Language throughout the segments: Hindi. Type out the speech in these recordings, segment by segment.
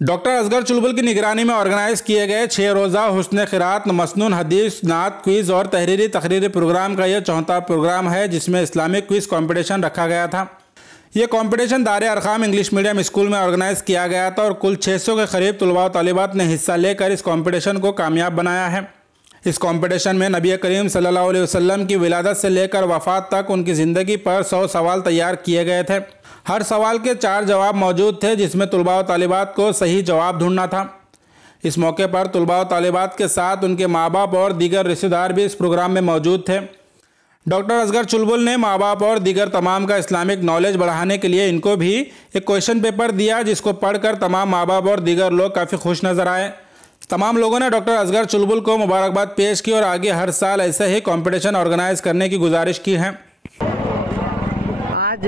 डॉक्टर असगर चुलबुल की निगरानी में ऑर्गेनाइज किए गए 6 रोज़ा हुस्न क़िराअत, मसनून हदीस, नात, क्विज़ और तहरीरी तकरीरी प्रोग्राम का यह 4था प्रोग्राम है, जिसमें इस्लामिक क्विज़ कंपटीशन रखा गया था। ये कंपटीशन दारे अरकाम इंग्लिश मीडियम स्कूल में ऑर्गेनाइज किया गया था और कुल 600 के करीब तलबा व तालिबात ने हिस्सा लेकर इस कंपटीशन को कामयाब बनाया है। इस कंपटीशन में नबी करीम सल्लल्लाहु अलैहि वसल्लम की विलादत से लेकर वफ़ात तक उनकी ज़िंदगी पर 100 सवाल तैयार किए गए थे। हर सवाल के 4 जवाब मौजूद थे, जिसमें तलबा व तालिबात को सही जवाब ढूंढना था। इस मौके पर तलबा व तालिबात के साथ उनके माँ बाप और दीगर रिश्तेदार भी इस प्रोग्राम में मौजूद थे। डॉक्टर असगर चुलबुल ने माँ बाप और दीगर तमाम का इस्लामिक नॉलेज बढ़ाने के लिए इनको भी एक क्वेश्चन पेपर दिया, जिसको पढ़कर तमाम माँ बाप और दीगर लोग काफ़ी खुश नज़र आए। तमाम लोगों ने डॉक्टर असगर चुलबुल को मुबारकबाद पेश की और आगे हर साल ऐसे ही कंपटीशन ऑर्गेनाइज करने की गुजारिश की है। आज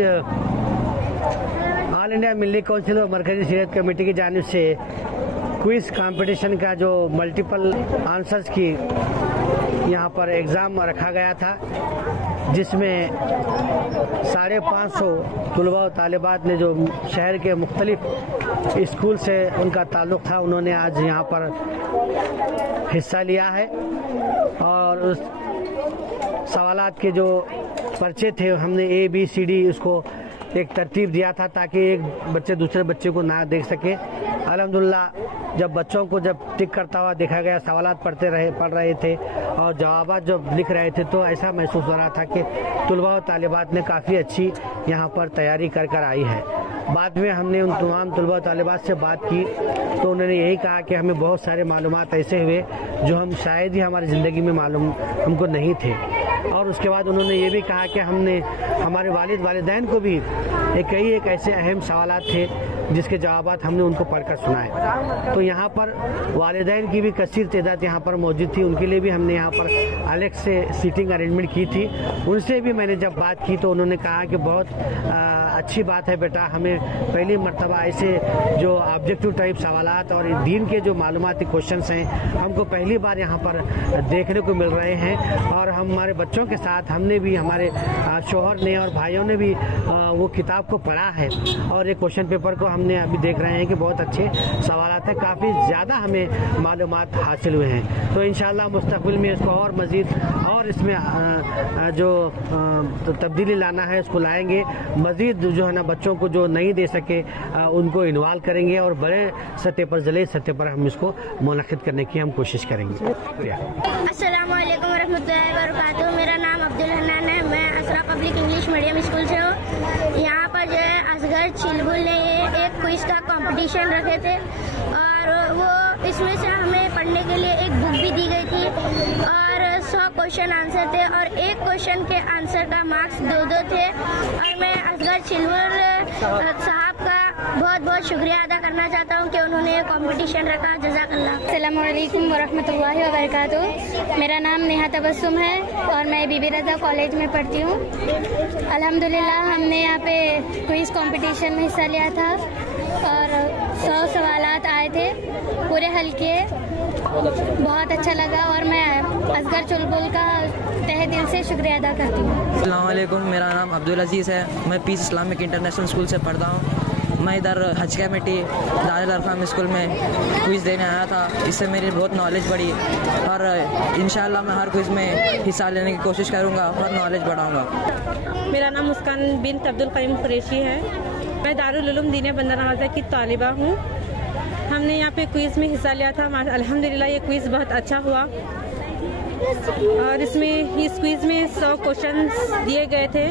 ऑल इंडिया मिल्ली काउंसिल और मरकजी सीरत कमेटी की जानिब से क्विज कंपटीशन का जो मल्टीपल आंसर्स की यहाँ पर एग्ज़ाम रखा गया था, जिसमें 550 तलबा व तालिबात ने जो शहर के मुख्तलिफ स्कूल से उनका ताल्लुक़ था, उन्होंने आज यहाँ पर हिस्सा लिया है। और उस सवालात के जो पर्चे थे, हमने ABCD उसको एक तरतीब दिया था ताकि एक बच्चे दूसरे बच्चे को ना देख सके। अल्हम्दुलिल्लाह जब बच्चों को जब टिक करता हुआ देखा गया, सवालात पढ़ रहे थे और जवाबात जब लिख रहे थे, तो ऐसा महसूस हो रहा था कि तलबा व तालिबात ने काफ़ी अच्छी यहाँ पर तैयारी कर आई है। बाद में हमने उन तमाम तलबा व तालिबात से बात की तो उन्होंने यही कहा कि हमें बहुत सारे मालूमात ऐसे हुए जो हम शायद ही हमारी ज़िंदगी में मालूम हमको नहीं थे। और उसके बाद उन्होंने ये भी कहा कि हमने हमारे वालिदैन को भी एक ऐसे अहम सवालात थे जिसके जवाबात हमने उनको पढ़कर सुनाए। तो यहाँ पर वालिदैन की भी कसीर तादाद यहाँ पर मौजूद थी, उनके लिए भी हमने यहाँ पर अलग से सीटिंग अरेंजमेंट की थी। उनसे भी मैंने जब बात की तो उन्होंने कहा कि बहुत अच्छी बात है बेटा, हमें पहली मर्तबा ऐसे जो ऑब्जेक्टिव टाइप सवालात और दीन के जो मालूमाती क्वेश्चंस हैं, हमको पहली बार यहाँ पर देखने को मिल रहे हैं। और हमारे बच्चों के साथ हमने भी, हमारे शोहर ने और भाइयों ने भी वो किताब को पढ़ा है और एक क्वेश्चन पेपर को हमने अभी देख रहे हैं कि बहुत अच्छे सवालात हैं, काफ़ी ज़्यादा हमें मालूमात हासिल हुए हैं। तो इंशाअल्लाह मुस्तक़बिल में इसको और मज़ीद और इसमें जो तब्दीली लाना है उसको लाएंगे। मज़ीद जो है ना, बच्चों को जो नहीं दे सके उनको इन्वॉल्व करेंगे और बड़े सतह पर, जले सतह पर हम इसको मुनक़िद करने की हम कोशिश करेंगे। अस्सलामु अलैकुम वरहमतुल्लाहि वबरकातुहू। मेरा नाम अब्दुल हन्नान है, मैं असरा पब्लिक इंग्लिश मीडियम स्कूल से हूँ। यहाँ पर जो है असगर चुलबुल ने एक क्विज का कंपटीशन रखे थे और वो इसमें से हमें पढ़ने के लिए एक बुक भी दी गई थी और 100 क्वेश्चन आंसर थे और एक क्वेश्चन के आंसर का मार्क्स 2-2 थे। और मैं असगर चुलबुल साहब का बहुत बहुत शुक्रिया अदा करना चाहता हूँ कि उन्होंने ये कंपटीशन रखा। जज़ाकल्लाह। अस्सलामु अलैकुम वरहमतुल्लाहि वबरकातुहू। मेरा नाम नेहा तबस्सुम है और मैं बीबी रज़ा कॉलेज में पढ़ती हूँ। अल्हम्दुलिल्लाह हमने यहाँ पे क्विज़ कंपटीशन में हिस्सा लिया था और 100 सवालात आए थे, पूरे हल किए। बहुत अच्छा लगा और मैं असगर चुलबुल का तहे दिल से शुक्रिया अदा करती हूँ। अस्सलाम वालेकुम, मेरा नाम अब्दुल अजीज़ है, मैं पीस इस्लामिक इंटरनेशनल स्कूल से पढ़ता हूँ। मैं इधर हज कमेटी दारुल अरकाम स्कूल में क्विज़ देने आया था, इससे मेरी बहुत नॉलेज बढ़ी और इंशाअल्लाह मैं हर क्विज़ में हिस्सा लेने की कोशिश करूँगा और नॉलेज बढ़ाऊँगा। मेरा नाम मुस्कान बिन अब्दुल करीम कुरैशी है, मैं दारुल उलूम दीनिया बंदर नवाज़ा की तालिबा हूँ। हमने यहाँ पे क्विज़ में हिस्सा लिया था। अल्हम्दुलिल्लाह ये क्विज़ बहुत अच्छा हुआ और इस क्विज़ में 100 क्वेश्चन दिए गए थे।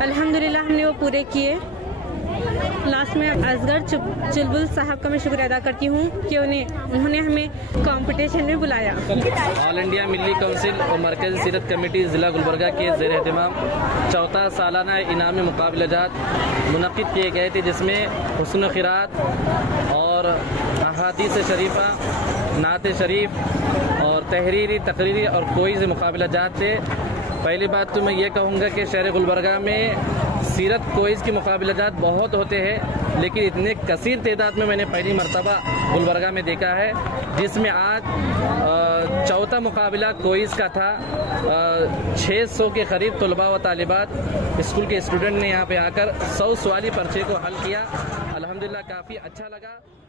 अल्हम्दुलिल्लाह हमने वो पूरे किए। लास्ट में असगर चुलबुल साहब का मैं शुक्रिया अदा करती हूँ कि उन्होंने हमें कंपटीशन में बुलाया। ऑल इंडिया मिल्ली काउंसिल और मरकज़ी सीरत कमेटी ज़िला गुलबर्गा के ज़ेर एहतमाम 4था सालाना इनामी मुकाबलाजात मुनक़िद किए गए थे, जिसमें हुस्न क़िराअत और अहादीस शरीफा, नात शरीफ और तहरीरी तकरीरी और क्विज़ मुकाबलाजात थे। पहली बात तो मैं ये कहूँगा कि शहर गुलबर्गा में सीरत क्विज़ के मुकाबलाजात बहुत होते हैं, लेकिन इतने कसीर तादाद में मैंने पहली मर्तबा गुलबर्गा में देखा है, जिसमें आज 4था मुकाबला क्विज़ का था। 600 के करीब तलबा व तालिबात स्कूल के स्टूडेंट ने यहाँ पे आकर 100 सवाली पर्चे को हल किया। अल्हम्दुलिल्लाह काफ़ी अच्छा लगा।